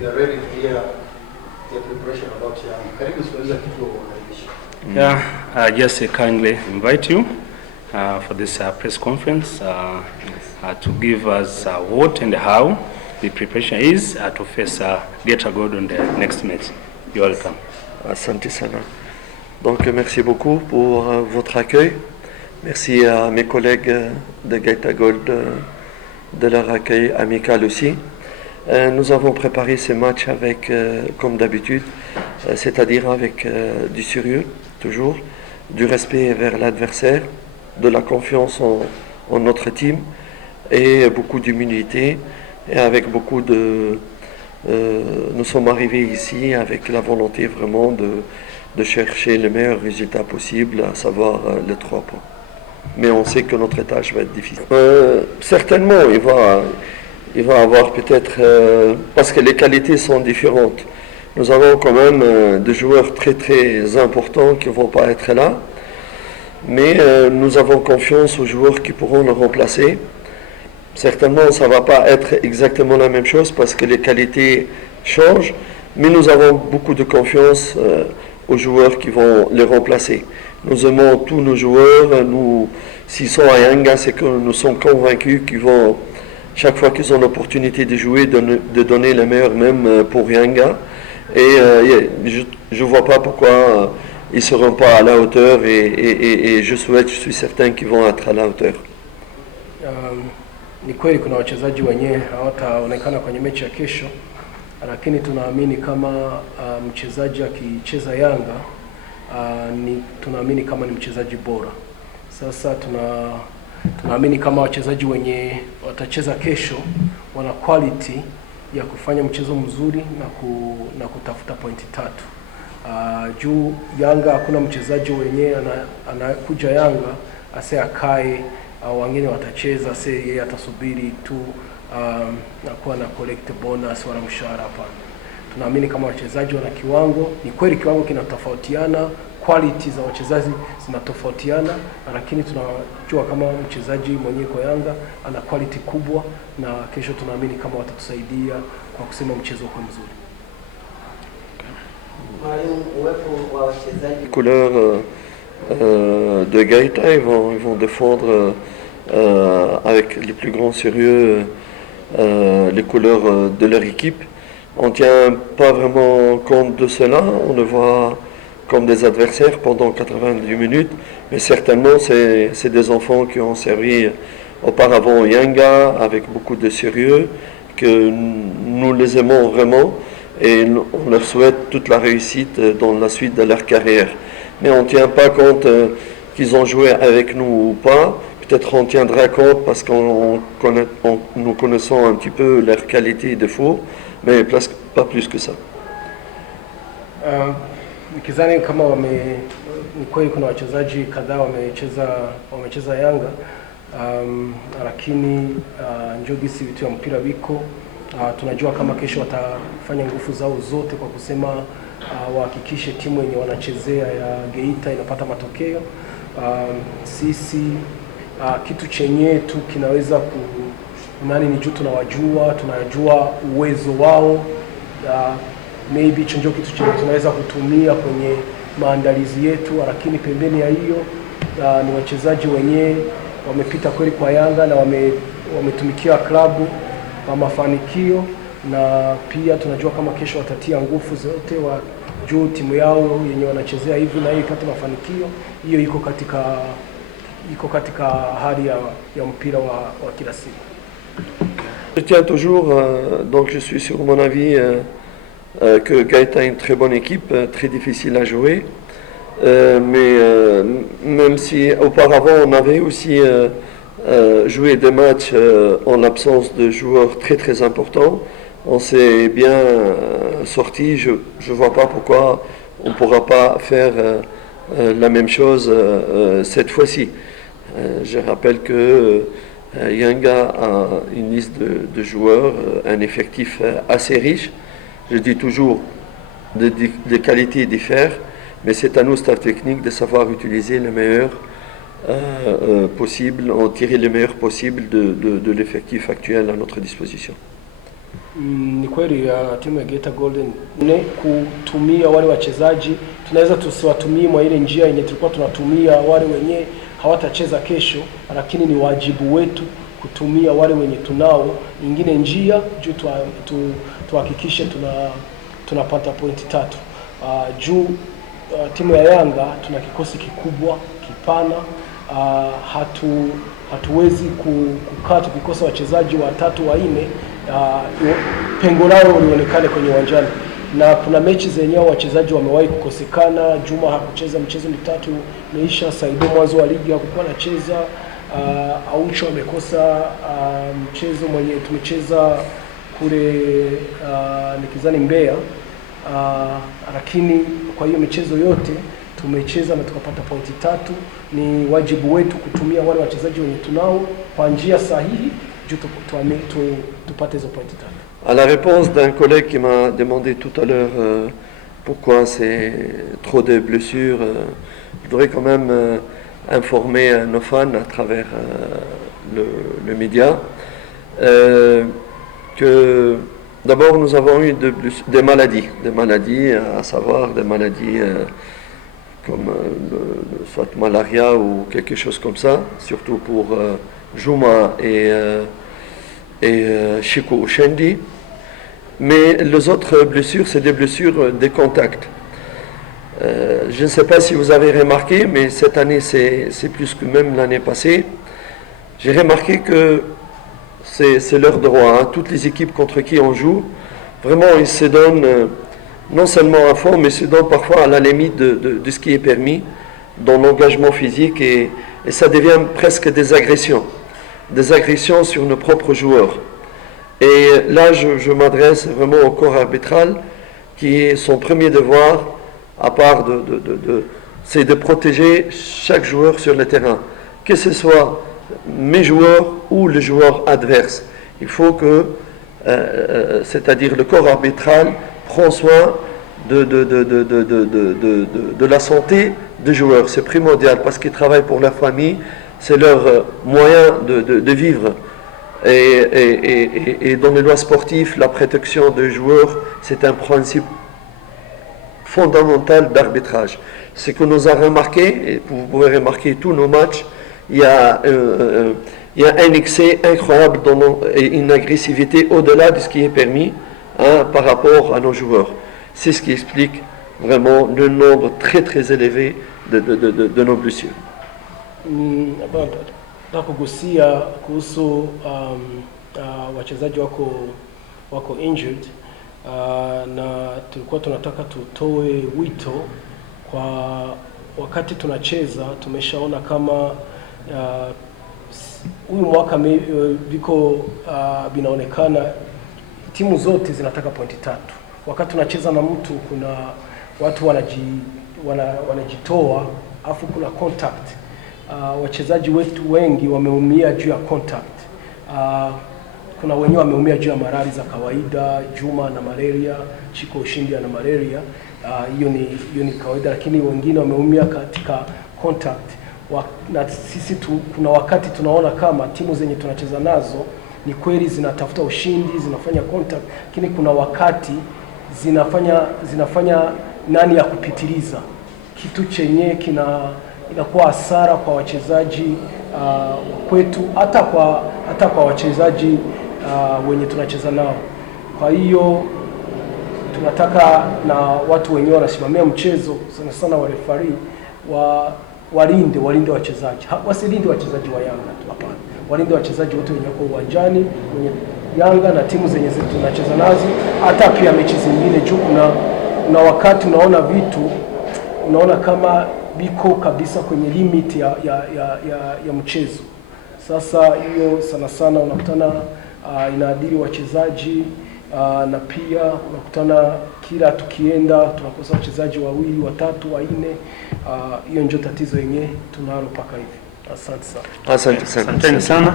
we are ready to hear the preparation about Yanga. Karibu swali kidogo wanaishi. Yeah, I just kindly invite you for this press conference to give us what and how the preparation is to face Geita Gold on the next match. You're welcome. Asante sana. Donc merci beaucoup pour votre accueil. Merci à mes collègues de Geita Gold de leur accueil amical aussi. Nous avons préparé ce match avec, comme d'habitude, c'est-à-dire avec du sérieux, toujours, du respect vers l'adversaire, de la confiance en notre team et beaucoup d'humilité et avec beaucoup de... nous sommes arrivés ici avec la volonté vraiment de chercher le meilleur résultat possible, à savoir les 3 points. Mais on sait que notre tâche va être difficile. Certainement, il va avoir peut-être... parce que les qualités sont différentes. Nous avons quand même des joueurs très très importants qui ne vont pas être là. Mais nous avons confiance aux joueurs qui pourront le remplacer. Certainement, ça ne va pas être exactement la même chose parce que les qualités changent. Mais nous avons beaucoup de confiance aux joueurs qui vont les remplacer. Nous aimons tous nos joueurs. S'ils sont à Yanga, c'est que nous sommes convaincus qu'ils vont, chaque fois qu'ils ont l'opportunité de jouer, de donner le meilleur même pour Yanga. Et je ne vois pas pourquoi ils ne seront pas à la hauteur et je suis certain qu'ils vont être à la hauteur. Ni kweli kuna wachezaji wenyewe hawataonekana kwenye mechi ya kesho, lakini tunaamini kama mchezaji akicheza Yanga tunaamini kama ni mchezaji bora. Sasa tunaamini kama wachezaji wenye watacheza kesho wana quality ya kufanya mchezo mzuri na kutafuta pointi 3. Juu Yanga hakuna mchezaji wenyewe anakuja Yanga ase akae wengine watacheza ase yeye atasubiri tu na kuwa na collect bonus wala mshahara. Hapana, tunaamini kama wachezaji wana kiwango. Ni kweli kiwango kinatofautiana, quality za wachezaji zinatofautiana, lakini tunajua kama mchezaji mwenyewe kwa Yanga ana quality kubwa, na kesho tunaamini kama watatusaidia kwa kusema mchezo uko mzuri. Les couleurs de Geita, ils vont défendre avec les plus grands sérieux les couleurs de leur équipe. On ne tient pas vraiment compte de cela, on le voit comme des adversaires pendant 90 minutes, mais certainement c'est des enfants qui ont servi auparavant Yanga avec beaucoup de sérieux, que nous les aimons vraiment et on leur souhaite toute la réussite dans la suite de leur carrière. Mais on ne tient pas compte qu'ils ont joué avec nous ou pas. Peut-être on tiendra compte parce nous connaissons un petit peu leur qualité de défaut, mais pas plus que ça. Nikizani kama ni kweli kuna wachezaji kadhaa wamecheza Yanga, lakini njogisi vitu ya mpira wiko, tunajua kama kesho watafanya nguvu zao zote kwa kusema wahakikishe timu yenye wanachezea ya Geita inapata matokeo. Sisi kitu chenye tu kinaweza ni juu tunajua uwezo wao, maybe chonjo kitu chenye tunaweza kutumia kwenye maandalizi yetu, lakini pembeni ya hiyo ni wachezaji wenyewe wamepita kweli kwa Yanga na wametumikia klabu kwa mafanikio, na pia tunajua kama kesho watatia nguvu zote juu timu yao yenye wanachezea hivi na hiyo ipate mafanikio. Hiyo iko katika hali ya mpira wa kila siku. Je tiens toujours, donc je suis sur mon avis que Geita est une très bonne équipe, très difficile à jouer. Mais même si auparavant on avait aussi joué des matchs en l'absence de joueurs très très importants, on s'est bien sorti. Je ne vois pas pourquoi on ne pourra pas faire la même chose cette fois-ci. Je rappelle que Yanga a une liste de joueurs, un effectif assez riche. Je dis toujours, des qualités diffèrent, mais c'est à nous, staff technique, de savoir utiliser le meilleur possible, en tirer le meilleur possible de l'effectif actuel à notre disposition. Ni kweli timu ya Geita Golden kutumia wale wachezaji, tunaweza tusiwatumie mwa ile njia yenye tulikuwa tunatumia wale wenye hawatacheza kesho, lakini ni wajibu wetu kutumia wale wenye tunao nyingine njia juu tuhakikishe tunapata pointi 3. Timu ya Yanga tuna kikosi kikubwa kipana, hatuwezi kukaa tukikosa wachezaji 3 4, pengo lao lionekane kwenye uwanjani, na kuna mechi zenyewe wachezaji wamewahi kukosekana. Juma hakucheza michezo 3 imeisha, Saido mwanzo wa ligi hakuwa anacheza, Aucho amekosa mchezo mwenye tumecheza kule nikizani Mbeya, lakini kwa hiyo michezo yote tumecheza na tukapata pointi 3. Ni wajibu wetu kutumia wale wachezaji wenye tunao kwa njia sahihi juu tupate hizo pointi 3. À la réponse d'un collègue qui m'a demandé tout à l'heure pourquoi c'est trop de blessures, je voudrais quand même informer nos fans à travers le média que d'abord nous avons eu des maladies, à savoir des maladies comme soit malaria ou quelque chose comme ça, surtout pour Juma et Chico Ushendi. Mais les autres blessures, c'est des blessures de contact. Je ne sais pas si vous avez remarqué, mais cette année, c'est plus que même l'année passée. J'ai remarqué que c'est leur droit. Hein. Toutes les équipes contre qui on joue, vraiment, ils se donnent non seulement à fond, mais ils se donnent parfois à la limite de ce qui est permis dans l'engagement physique, et ça devient presque des agressions sur nos propres joueurs. Et là, je m'adresse vraiment au corps arbitral, qui est son premier devoir, à part c'est de protéger chaque joueur sur le terrain, que ce soit mes joueurs ou les joueurs adverses. Il faut que, c'est-à-dire le corps arbitral, prend soin de la santé des joueurs. C'est primordial parce qu'ils travaillent pour leur famille, c'est leur moyen de vivre. Et dans les lois sportives, la protection des joueurs, c'est un principe fondamental d'arbitrage. Ce que nous avons remarqué, et vous pouvez remarquer tous nos matchs, il y a un excès incroyable et une agressivité au-delà de ce qui est permis, hein, par rapport à nos joueurs. C'est ce qui explique vraiment le nombre très très élevé de nos blessures. Kugusia kuhusu wachezaji wako injured, na tulikuwa tunataka tutoe wito kwa wakati tunacheza. Tumeshaona kama huyu mwaka viko binaonekana timu zote zinataka pointi 3. Wakati tunacheza na mtu, kuna watu wanajitoa afu kuna contact. Wachezaji wetu wengi wameumia juu ya contact. Kuna wenyewe wameumia juu ya marari za kawaida, Juma na malaria, Chico Ushindi na malaria. Hiyo ni kawaida, lakini wengine wameumia katika contact. Na sisi kuna wakati tunaona kama timu zenye tunacheza nazo ni kweli zinatafuta ushindi, zinafanya contact, lakini kuna wakati zinafanya nani ya kupitiliza, kitu chenye inakuwa hasara kwa wachezaji kwetu, hata kwa wachezaji wenye tunacheza nao. Kwa hiyo tunataka na watu wenyewe wanasimamia mchezo, sana sana wa referee, walinde wachezaji. Wasilinde wachezaji wa Yanga tu, hapana. Walinde wachezaji wote wenye wako uwanjani, wenye Yanga na timu zenye tunacheza nazo, hata pia mechi zingine juu kuna wakati unaona kama biko kabisa kwenye limit ya mchezo. Sasa hiyo sana sana unakutana inaadhiri wachezaji, na pia unakutana kila tukienda tunakosa wachezaji 2, 3, 4. Hiyo ndio tatizo yenyewe tunalo paka hivi. Asante sana. Asante sana.